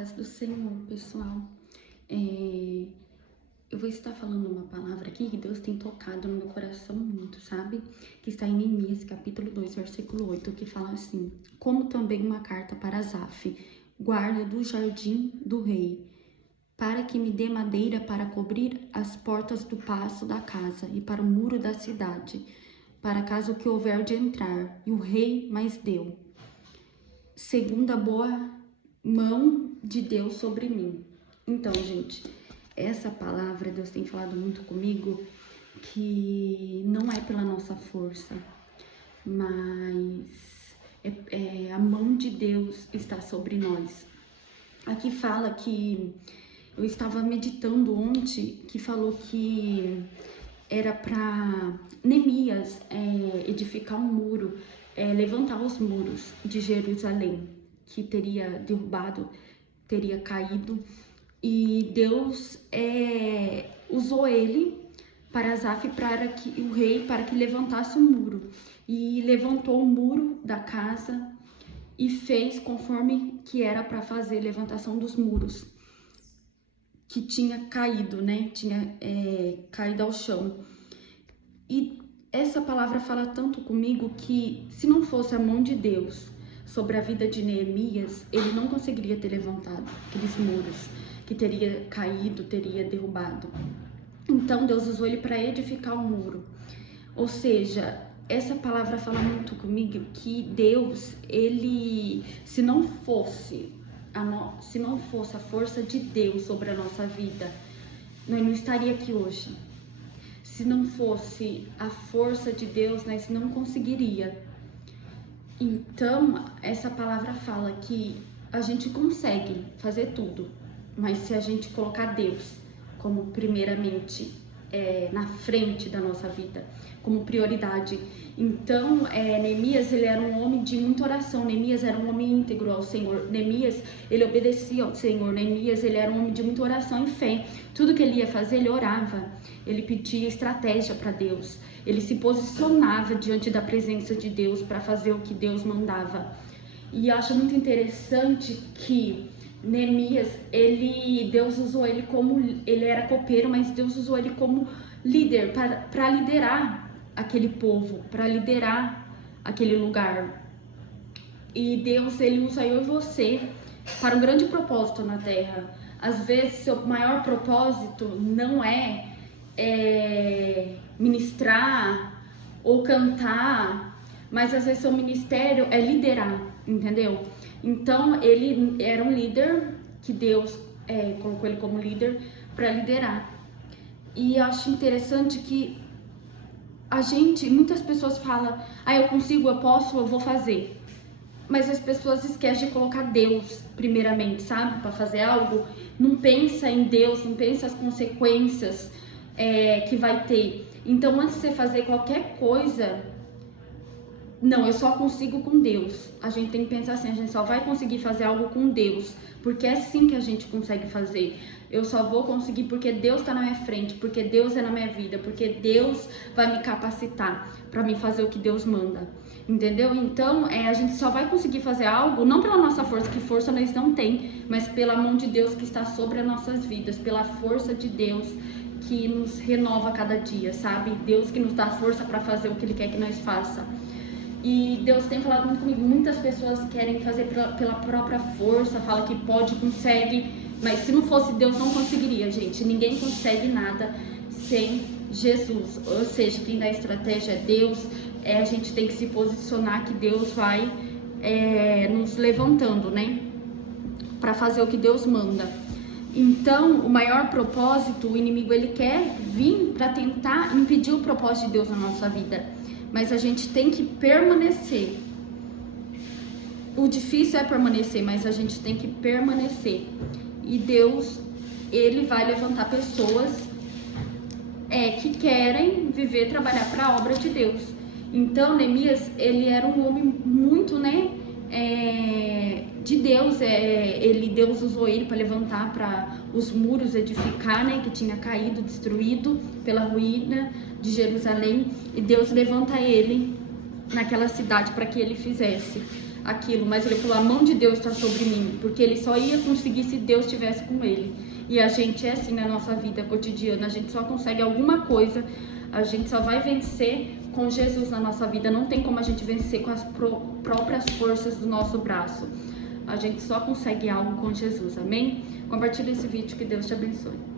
paz do Senhor, pessoal. Eu vou estar falando uma palavra aqui que Deus tem tocado no meu coração muito, sabe? Que está em Neemias, capítulo 2, versículo 8, que fala assim: como também uma carta para Asaf, guarda do jardim do rei, para que me dê madeira para cobrir as portas do paço da casa e para o muro da cidade, para caso que houver de entrar. E o rei mais deu, segundo a boa mão de Deus sobre mim. Então, gente, essa palavra Deus tem falado muito comigo, que não é pela nossa força, mas a mão de Deus está sobre nós. Aqui fala que eu estava meditando ontem, que falou que era para Neemias edificar um muro, levantar os muros de Jerusalém, que teria derrubado, teria caído, e Deus usou ele para Asaf, para que o rei, para que levantasse o muro, e levantou o muro da casa e fez conforme que era para fazer, levantação dos muros que tinha caído, né? Tinha caído ao chão. E essa palavra fala tanto comigo que, se não fosse a mão de Deus sobre a vida de Neemias, ele não conseguiria ter levantado aqueles muros, que teria caído, teria derrubado. Então Deus usou ele para edificar o muro. Ou seja, essa palavra fala muito comigo que Deus, ele, se não fosse a força de Deus sobre a nossa vida, nós não estaria aqui hoje. Se não fosse a força de Deus, nós não conseguiria. Então, essa palavra fala que a gente consegue fazer tudo, mas se a gente colocar Deus como primeiramente na frente da nossa vida, como prioridade. Então, Neemias, ele era um homem de muita oração. Neemias era um homem íntegro ao Senhor. Neemias, ele obedecia ao Senhor. Neemias, ele era um homem de muita oração e fé. Tudo que ele ia fazer, ele orava. Ele pedia estratégia para Deus. Ele se posicionava diante da presença de Deus para fazer o que Deus mandava. E eu acho muito interessante que Neemias, Deus usou ele como, ele era copeiro, mas Deus usou ele como líder, para liderar aquele povo, para liderar aquele lugar. E Deus, ele usa eu e você para um grande propósito na terra. Às vezes, seu maior propósito não é ministrar ou cantar, mas às vezes seu ministério é liderar, entendeu? Então, ele era um líder, que Deus colocou ele como líder para liderar. E eu acho interessante que muitas pessoas falam: eu consigo, eu posso, eu vou fazer. Mas as pessoas esquecem de colocar Deus primeiramente, sabe? Para fazer algo, não pensa em Deus, não pensa as consequências que vai ter. Então, antes de você fazer qualquer coisa, não, eu só consigo com Deus. A gente tem que pensar assim: a gente só vai conseguir fazer algo com Deus, porque é assim que a gente consegue fazer. Eu só vou conseguir porque Deus está na minha frente, porque Deus é na minha vida, porque Deus vai me capacitar para mim fazer o que Deus manda, entendeu? Então, a gente só vai conseguir fazer algo, não pela nossa força, que força nós não tem, mas pela mão de Deus que está sobre as nossas vidas, pela força de Deus que nos renova cada dia, sabe? Deus que nos dá força para fazer o que Ele quer que nós faça. E Deus tem falado muito comigo. Muitas pessoas querem fazer pela própria força, fala que pode, consegue, mas se não fosse Deus não conseguiria, gente. Ninguém consegue nada sem Jesus. Ou seja, quem dá estratégia é Deus. A gente tem que se posicionar que Deus vai nos levantando, né? Para fazer o que Deus manda. Então, o maior propósito, o inimigo, ele quer vir para tentar impedir o propósito de Deus na nossa vida. Mas a gente tem que permanecer. O difícil é permanecer, mas a gente tem que permanecer. E Deus, ele vai levantar pessoas que querem viver, trabalhar para a obra de Deus. Então, Neemias, ele era um homem muito, de Deus. Deus usou ele para levantar, para os muros edificar, que tinha caído, destruído pela ruína de Jerusalém. E Deus levanta ele naquela cidade para que ele fizesse aquilo, mas ele falou, a mão de Deus está sobre mim, porque ele só ia conseguir se Deus estivesse com ele. E a gente é assim na nossa vida cotidiana, a gente só consegue alguma coisa, a gente só vai vencer com Jesus na nossa vida, não tem como a gente vencer com as próprias forças do nosso braço. A gente só consegue algo com Jesus, amém? Compartilha esse vídeo, que Deus te abençoe.